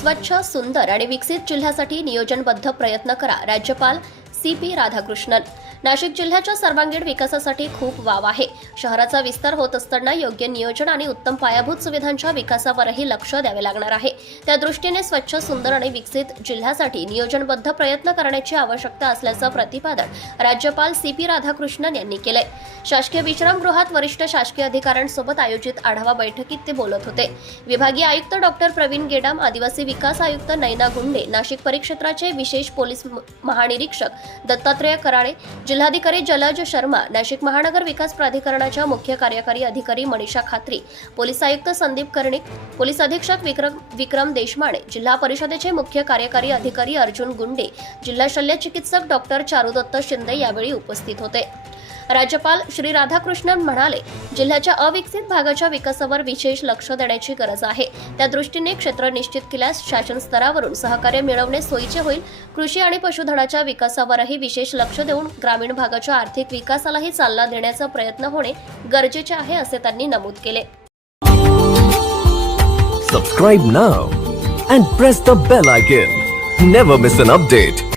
स्वच्छ सुंदर आणि विकसित जिल्ह्यासाठी नियोजनबद्ध प्रयत्न करा. राज्यपाल सी पी राधाकृष्णन. नाशिक जिल्ह्याच्या सर्वांगीण विकासासाठी खूप वाव आहे. शहराचा विस्तार होत असताना योग्य नियोजन आणि उत्तम पायाभूत सुविधांच्या विकासावरही लक्ष द्यावे लागणार आहे. त्या दृष्टीने स्वच्छ सुंदर आणि विकसित जिल्ह्यासाठी नियोजनबद्ध प्रयत्न करण्याची आवश्यकता असल्याचं प्रतिपादन राज्यपाल सी पी राधाकृष्णन यांनी केलंय. शासकीय विश्रामगृहात वरिष्ठ शासकीय अधिकाऱ्यांसोबत आयोजित आढावा बैठकीत ते बोलत होते. विभागीय आयुक्त डॉक्टर प्रवीण गेडाम आदिवासी विकास आयुक्त नैना गुंडे नाशिक परिक्षेत्राचे विशेष पोलीस महानिरीक्षक दत्तात्रय कराळे जिल्हाधिकारी जलज शर्मा नाशिक महानगर विकास प्राधिकरणाच्या मुख्य कार्यकारी अधिकारी मनीषा खात्री पोलीस आयुक्त संदीप कर्णिक पोलीस अधीक्षक विक्रम विक्रम देशमाने जिल्हा परिषदेचे मुख्य कार्यकारी अधिकारी अर्जुन गुंडे जिल्हा शल्य चिकित्सक डॉक्टर चारुदत्त शिंदे यावेळी उपस्थित होते. राज्यपाल श्री राधाकृष्णन म्हणाले जिल्ह्याच्या अविकसित भागाच्या विकासावर विशेष लक्ष देण्याची गरज आहे. त्या दृष्टीने क्षेत्र निश्चित केल्यास शासन स्तरावरून सहकार्य मिळवणे सोयीचे होईल. कृषी आणि पशुधनाच्या विकासावरही विशेष लक्ष देऊन ग्रामीण भागाच्या आर्थिक विकासालाही चालना देण्याचा प्रयत्न होणे गरजेचे आहे असे त्यांनी नमूद केले. Subscribe now and press the bell icon never miss an update